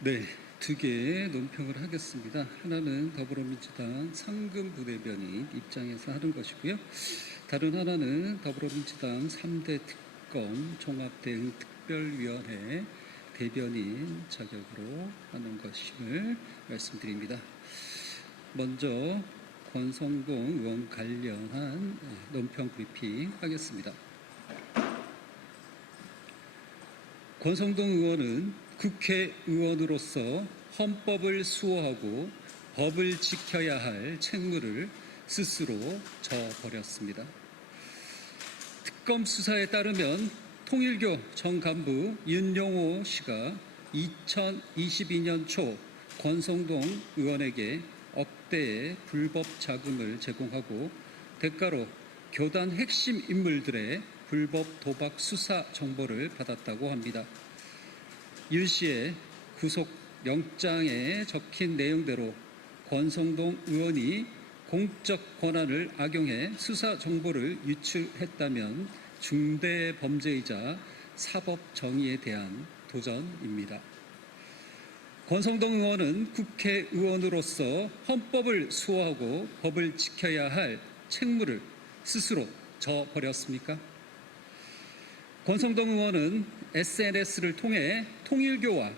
네, 두 개의 논평을 하겠습니다. 하나는 더불어민주당 상금 부대변인 입장에서 하는 것이고요. 다른 하나는 더불어민주당 3대 특검 종합대응 특별위원회 대변인 자격으로 하는 것임을 말씀드립니다. 먼저 권성동 의원 관련한 논평 브리핑 하겠습니다. 권성동 의원은 국회의원으로서 헌법을 수호하고 법을 지켜야 할 책무를 스스로 져버렸습니다. 특검 수사에 따르면 통일교 전 간부 윤용호 씨가 2022년 초 권성동 의원에게 억대의 불법 자금을 제공하고 대가로 교단 핵심 인물들의 불법 도박 수사 정보를 받았다고 합니다. 윤 씨의 구속 영장에 적힌 내용대로 권성동 의원이 공적 권한을 악용해 수사 정보를 유출했다면 중대 범죄이자 사법 정의에 대한 도전입니다. 권성동 의원은 국회의원으로서 헌법을 수호하고 법을 지켜야 할 책무를 스스로 져버렸습니까? 권성동 의원은 SNS를 통해 통일교와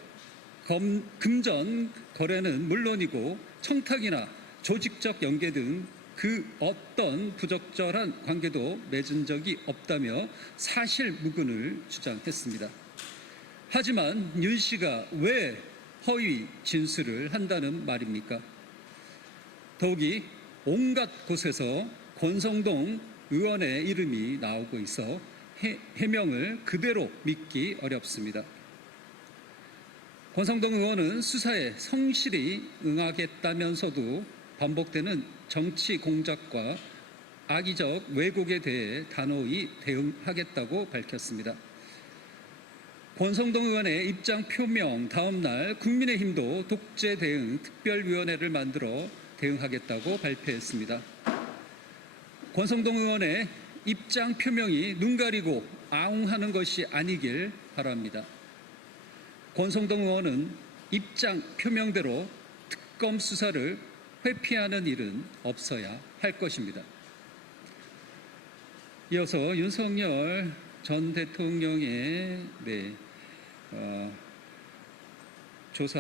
검, 금전 거래는 물론이고 청탁이나 조직적 연계 등 그 어떤 부적절한 관계도 맺은 적이 없다며 사실 무근을 주장했습니다. 하지만 윤 씨가 왜 허위 진술을 한다는 말입니까? 더욱이 온갖 곳에서 권성동 의원의 이름이 나오고 있어 해, 해명을 그대로 믿기 어렵습니다. 권성동 의원은 수사에 성실히 응하겠다면서도 반복되는 정치 공작과 악의적 왜곡에 대해 단호히 대응하겠다고 밝혔습니다. 권성동 의원의 입장 표명 다음 날 국민의힘도 독재 대응 특별위원회를 만들어 대응하겠다고 발표했습니다. 권성동 의원의 입장 표명이 눈 가리고 아웅하는 것이 아니길 바랍니다. 권성동 의원은 입장 표명대로 특검 수사를 회피하는 일은 없어야 할 것입니다. 이어서 윤석열 전 대통령의 네, 어, 조사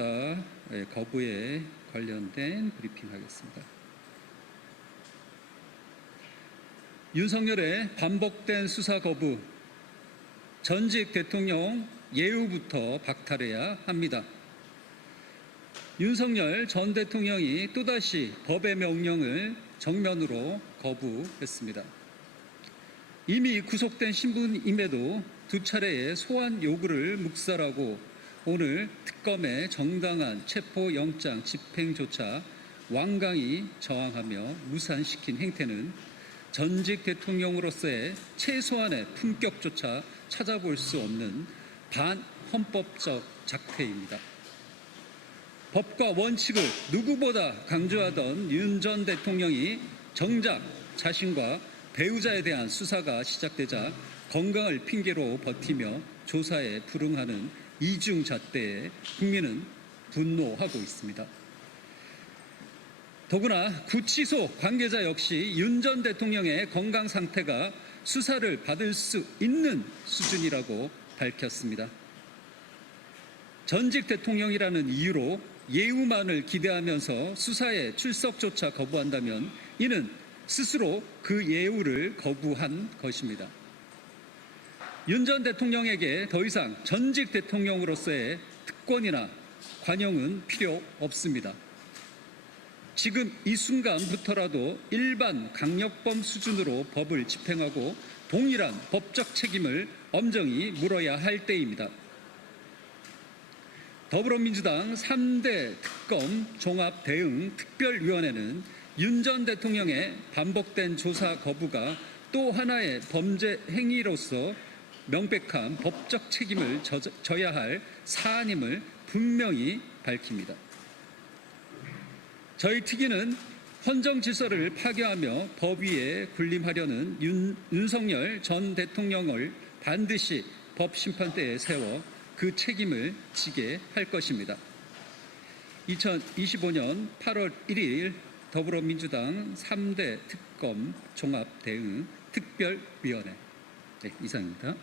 예, 거부에 관련된 브리핑하겠습니다. 윤석열의 반복된 수사 거부, 전직 대통령 예우부터 박탈해야 합니다. 윤석열 전 대통령이 또다시 법의 명령을 정면으로 거부했습니다. 이미 구속된 신분임에도 두 차례의 소환 요구를 묵살하고 오늘 특검의 정당한 체포 영장 집행조차 완강히 저항하며 무산시킨 행태는 전직 대통령으로서의 최소한의 품격조차 찾아볼 수 없는 반헌법적 작태입니다. 법과 원칙을 누구보다 강조하던 윤 전 대통령이 정작 자신과 배우자에 대한 수사가 시작되자 건강을 핑계로 버티며 조사에 불응하는 이중잣대에 국민은 분노하고 있습니다. 더구나 구치소 관계자 역시 윤 전 대통령의 건강 상태가 수사를 받을 수 있는 수준이라고 밝혔습니다. 전직 대통령이라는 이유로 예우만을 기대하면서 수사에 출석조차 거부한다면 이는 스스로 그 예우를 거부한 것입니다. 윤 전 대통령에게 더 이상 전직 대통령으로서의 특권이나 관용은 필요 없습니다. 지금 이 순간부터라도 일반 강력범 수준으로 법을 집행하고 동일한 법적 책임을 엄정히 물어야 할 때입니다. 더불어민주당 3대 특검 종합 대응 특별위원회는 윤 전 대통령의 반복된 조사 거부가 또 하나의 범죄 행위로서 명백한 법적 책임을 져, 져야 할 사안임을 분명히 밝힙니다. 저희 특위는 헌정 질서를 파괴하며 법 위에 군림하려는 윤, 윤석열 전 대통령을 반드시 법 심판대에 세워 그 책임을 지게 할 것입니다. 2025년 8월 1일 더불어민주당 3대 특검 종합 대응 특별위원회 네, 이상입니다.